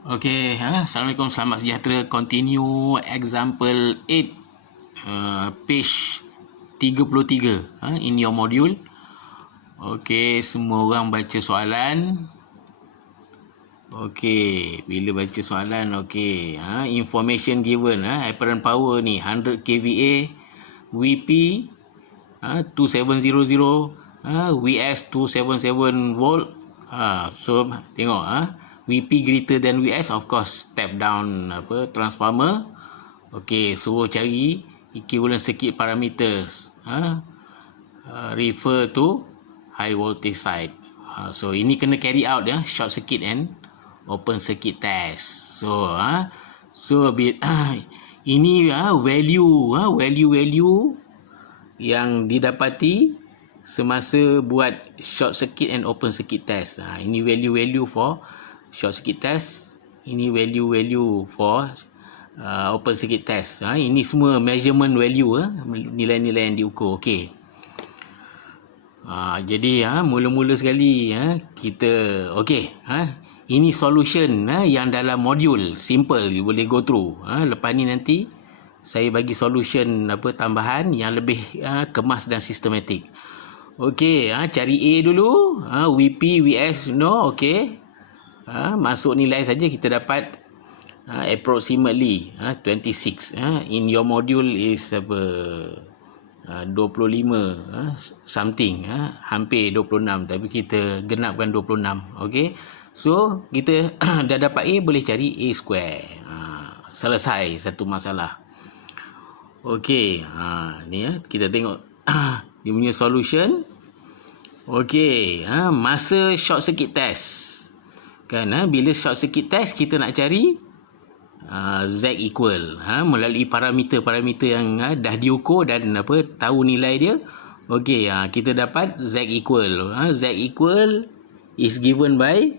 Okey, Assalamualaikum, selamat sejahtera. Continue example 8, page 33 in your module. Okey, semua orang baca soalan. Okey, bila baca soalan, okey, information given, apparent power ni 100 kVA, VP 2700, VS 277 volt. So tengok, VP greater than VS, of course step down transformer. Okey, suruh cari equivalent circuit parameters, refer to high voltage side. So ini kena carry out short circuit and open circuit test. So so ini value yang didapati semasa buat short circuit and open circuit test. Ini value for short circuit test, ini value for open circuit test. Ini semua measurement value, nilai-nilai yang diukur. Okey. Jadi mula-mula sekali kita okey, ini solution yang dalam modul simple, you boleh go through. Lepas ni nanti saya bagi solution tambahan yang lebih kemas dan sistematik. Okey, cari A dulu, VP, VS, no, okey. Masuk nilai saja kita dapat approximately 26. In your module is 25 something, hampir 26, tapi kita genapkan 26. Okey, so kita dah dapat A, boleh cari A square. Selesai satu masalah. Okey, ni kita tengok dia punya solution. Okey, masa short circuit test kan, bila short circuit test kita nak cari Z equal, melalui parameter-parameter yang dah diukur dan tahu nilai dia. Okey, kita dapat Z equal. Z equal is given by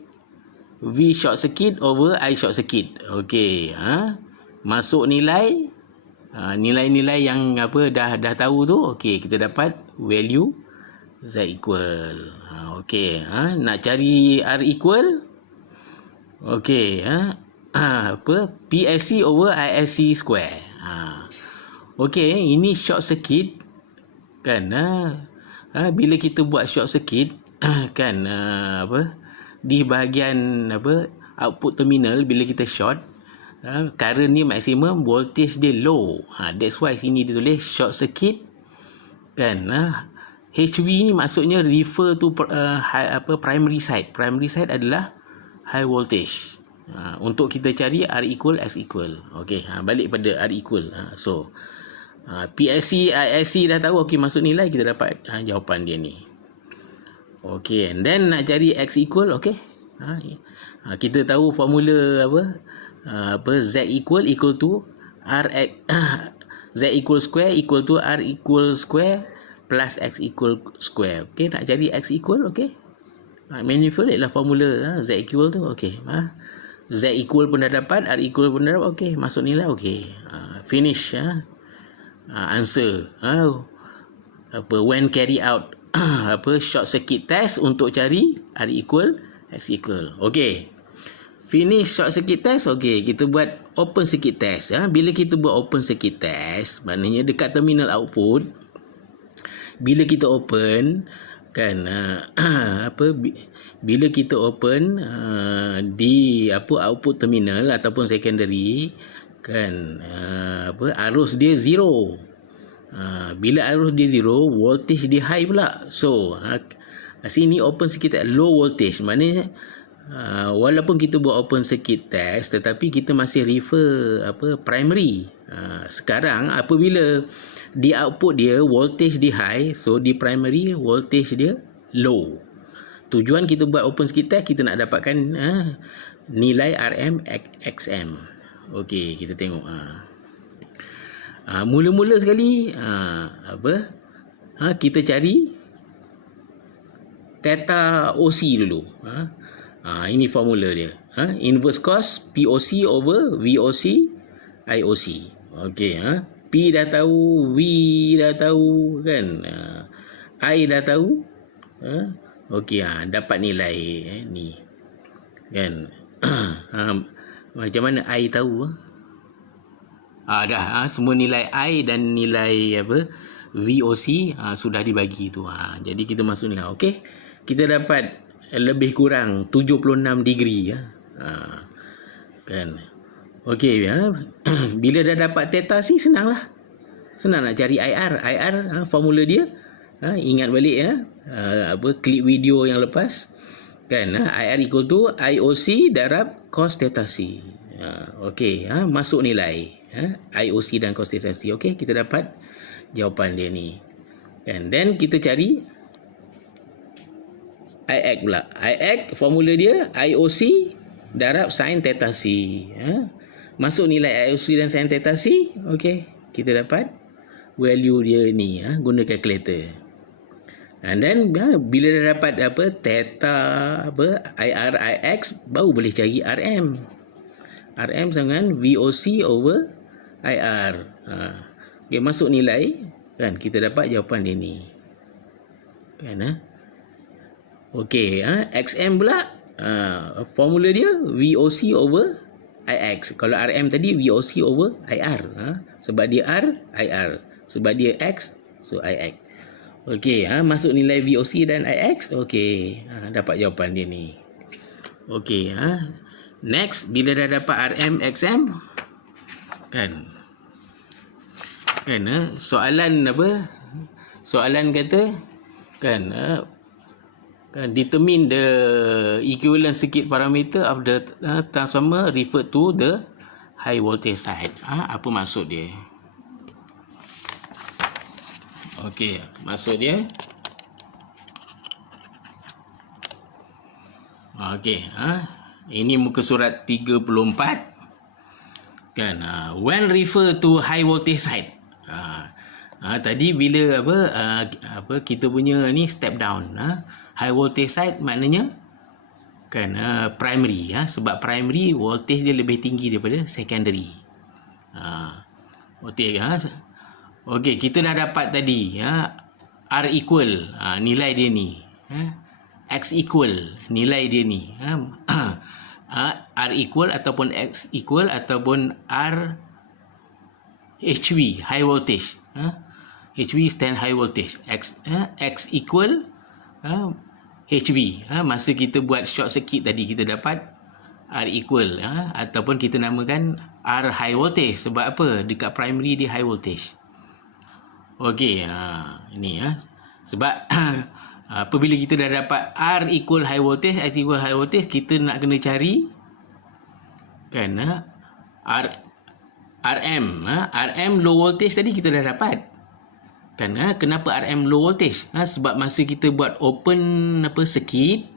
V short circuit over I short circuit. Okey, masuk nilai, nilai-nilai yang dah tahu tu. Okey, kita dapat value Z equal. Okey, nak cari R equal. Okey, PSC over ISC square. Okey, ini short circuit kan. Bila kita buat short circuit kan, di bahagian output terminal, bila kita short, current ni maksimum, voltage dia low. That's why sini dia tulis short circuit kan. HV ni maksudnya refer to primary side. Primary side adalah high voltage. Untuk kita cari R equal, S equal. Okey, balik pada R equal. So PSC, ISC dah tahu. Okey, masuk nilai, kita dapat jawapan dia ni. Okey, and then nak cari X equal. Okey, kita tahu formula Z equal to R Z equal square equal to R equal square plus X equal square. Okey, nak cari X equal. Okey, manipulate lah formula Z equal tu. Okey, Z equal pun dah dapat, R equal pun dah dapat. Okey, masuk nilai. Okey, finish answer. When carry out short circuit test untuk cari R equal, X equal. Okey, finish short circuit test. Okey, kita buat open circuit test. Bila kita buat open circuit test, maknanya dekat terminal output, bila kita open kan, bila kita open di output terminal ataupun secondary kan, arus dia zero. Bila arus dia zero, voltage dia high pula. So sini open circuit test, low voltage, maknanya walaupun kita buat open circuit test, tetapi kita masih refer primary. Sekarang apabila di output dia voltage dia high, so di primary voltage dia low. Tujuan kita buat open circuit test, kita nak dapatkan nilai RM XM. Okey, kita tengok. Mula-mula sekali kita cari theta OC dulu. Ini formula dia. Inverse cos POC over VOC IOC. Okey, P dah tahu, V dah tahu kan, I dah tahu. Okey, dapat nilai ni kan. Macam mana I tahu? Dah semua nilai I dan nilai VOC sudah dibagi tu. Jadi kita masuk nilai. Okey. Kita dapat lebih kurang 76 degree kan. Okey bila dah dapat theta C, senanglah. Senang nak cari IR. Formula dia ingat balik klip video yang lepas kan. IR equal to IOC darab cos theta C. Okey, masuk nilai IOC dan cos theta C. Okey, kita dapat jawapan dia ni. And then kita cari IX pula. IX formula dia IOC darab sin theta C. Masuk nilai IOC dan sin theta C. Okey, kita dapat value dia ni guna calculator. And then bila dah dapat theta IR IX, baru boleh cari RM. RM sama dengan VOC over IR. Okay, masuk nilai kan, kita dapat jawapan dia ni kan. Okey, XM pula formula dia VOC over IX. Kalau RM tadi VOC over IR. Sebab dia R, IR. Sebab dia X, so IX. Okey, masuk nilai VOC dan IX. Okey, dapat jawapan dia ni. Okey, next bila dah dapat RM, XM kan. Soalan soalan kata kan determine the equivalent circuit parameter of the transformer referred to the high voltage side. Apa maksud dia? Okey, maksud dia okey, ini muka surat 34 kan. When refer to high voltage side, tadi bila kita punya ni step down, high voltage side maknanya kan primary, sebab primary voltage dia lebih tinggi daripada secondary. Okey, kita dah dapat tadi R equal, nilai dia ni, X equal, nilai dia ni, R equal ataupun X equal ataupun R HV high voltage, HV stand high voltage, X equal HV. Masa kita buat short circuit tadi, kita dapat R equal ataupun kita namakan R high voltage. Sebab apa? Dekat primary dia high voltage. Okey, ini sebab apabila kita dah dapat R equal high voltage, X equal high voltage, kita nak kena cari kan RM low voltage tadi kita dah dapat kan. Kenapa RM low voltage? Sebab masa kita buat open circuit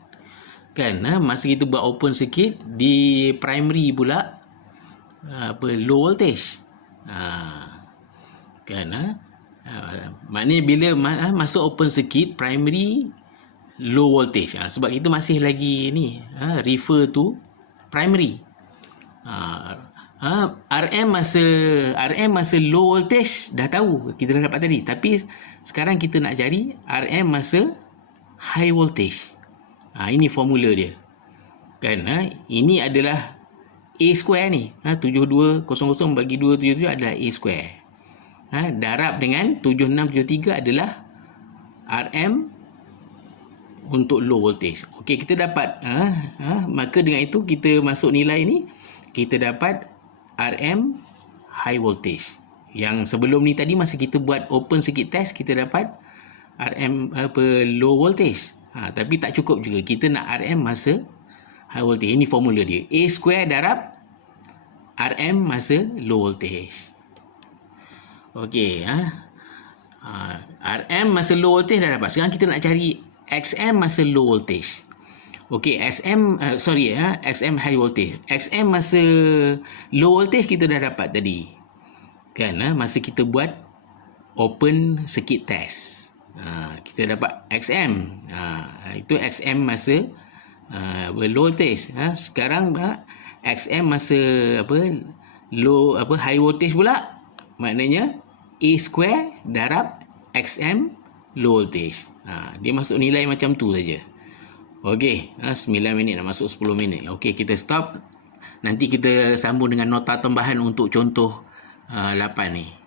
kan, masa kita buat open circuit di primary pula low voltage kan. Maknanya bila masuk open circuit primary low voltage, sebab kita masih lagi ni refer to primary. RM masa low voltage dah tahu, kita dah dapat tadi. Tapi sekarang kita nak cari RM masa high voltage. Ini formula dia kan. Ini adalah A square ni, 7200 bagi 277 adalah A square. Darab dengan 7673 adalah RM untuk low voltage. Okey, kita dapat maka dengan itu kita masuk nilai ni, kita dapat RM high voltage. Yang sebelum ni tadi masa kita buat open circuit test, kita dapat RM low voltage. Tapi tak cukup juga, kita nak RM masa high voltage. Ini formula dia, A square darab RM masa low voltage. Okey, RM masa low voltage dah dapat. Sekarang kita nak cari XM masa low voltage. Okey, XM high voltage. XM masa low voltage kita dah dapat tadi kan, masa kita buat open circuit test. Kita dapat XM. Itu XM masa low voltage. Sekarang XM masa high voltage pula, maknanya A square darab XM low voltage. Dia masuk nilai macam tu saja. Okey, 9 minit nak masuk 10 minit. Okey, kita stop Nanti kita sambung dengan nota tambahan untuk contoh 8 ni.